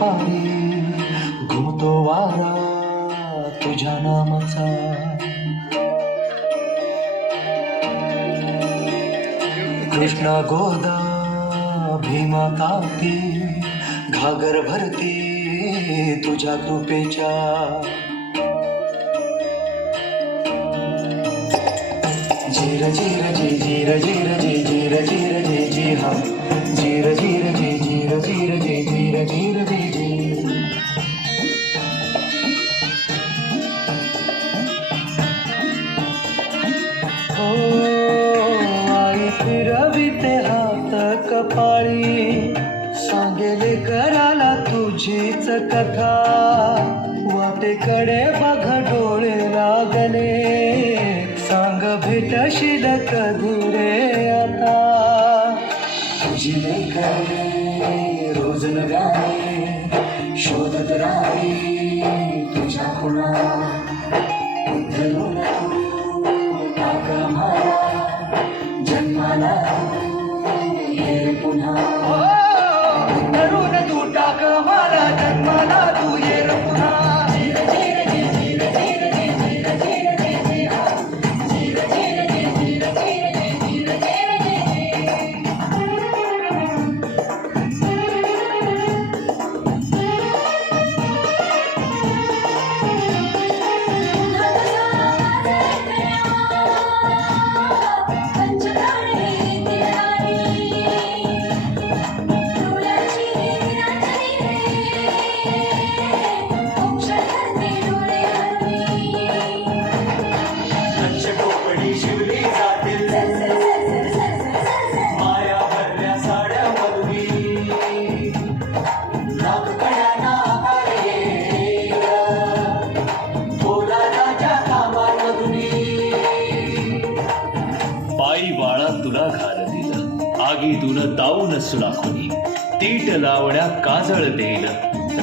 पाणी घुमतो वारा तुझ्या नामाचा. कृष्णा गोदा भीमा तापी घागर भरती तुझ्या कृपेच्या. जीर जीर जी जीर जीर जी जीर जीर जी जी हा जीर जीर जी जीर जीर जी जीर जीर जी जी. हो आई फिरविते हात कपाळी सांगेले कराला तुझीच कथा. वाटेकडे बघ डोळे लागले सांग भेटशील कधी रे आता. तुझी लेकरे रोज नव्याने शोधत राही तुझ्या खुणा. उधळून तू टाक आम्हाला जन्माला ये रे पुन्हा. उधळून तू टाक आम्हाला जन्माला तू ये रे पुन्हा. तुला घाल दिलं आगीतून तावून सुलाखुनी. तीट लावण्या काजळ देईल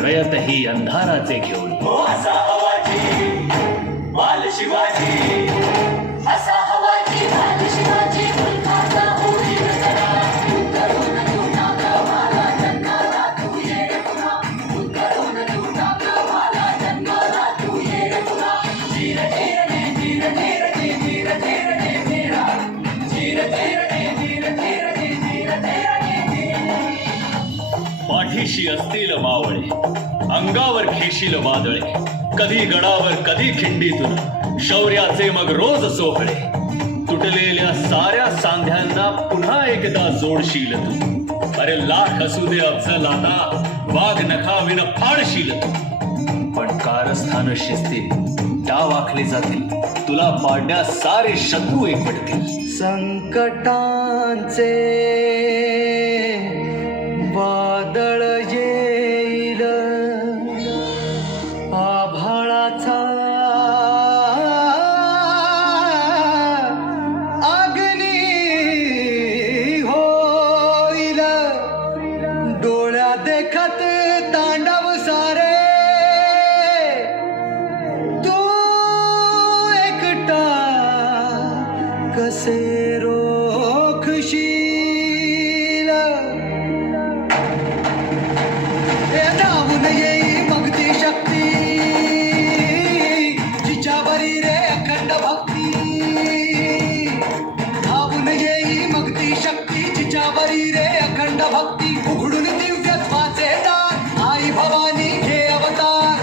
रयत ही अंधाराचे घेऊन. असा हवाजी बाल शिवाजी असा हवाजी बाल शिवाजी मुलखाचा होईल सदा. उतरून तू टाक मला जन्माला तू ये रे पुन्हा. उतरून तू टाक मला जन्माला तू ये रे पुन्हा. जीर जीर जी जीर जीर जी जीर जीर जी जीरा जीर जीर जी जीर जीर जी जीर जीर जी जीरा. पाठीशी असतील मावळे अंगावर खेशील वादळे. कधी गडावर कधी खिंडीतून शौर्याचे मग रोज सोहळे. तुटलेल्या साऱ्या सांध्यांना पुन्हा एकदा जोडशील तू. अरे लाख असू दे अफजल आता वाघ नखाविन फाडशील तू. पण कारस्थान शिस्तील डाव आखले जातील तुला पाडण्यास सारे शत्रू एकवटतील. संकटांचे वादळ येईल आभाळाचा अग्नी होईल. डोळ्या देखत तांडव सारे तू एकटा कसे रोखशील. धावून येई मग ती शक्ती जिच्यावरी रे अखंड भक्ती. धावून येई मग ती शक्ती जिच्यावरी रे अखंड भक्ती. उघडून दिव्यत्वाचे दार आई भवानी घे अवतार.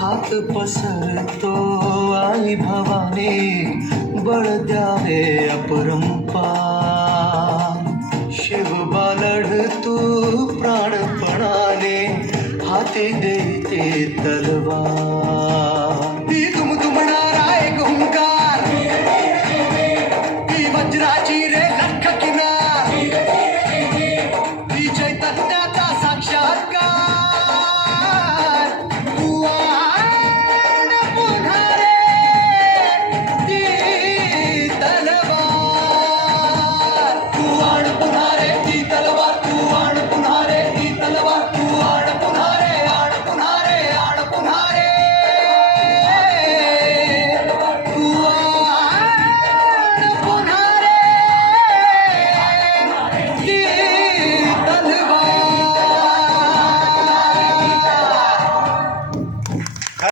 हात पसरतो आई भवानी बळ द्यावे अपरंपार. शिव बालड तू प्राणपणाने हाती देते तलवार.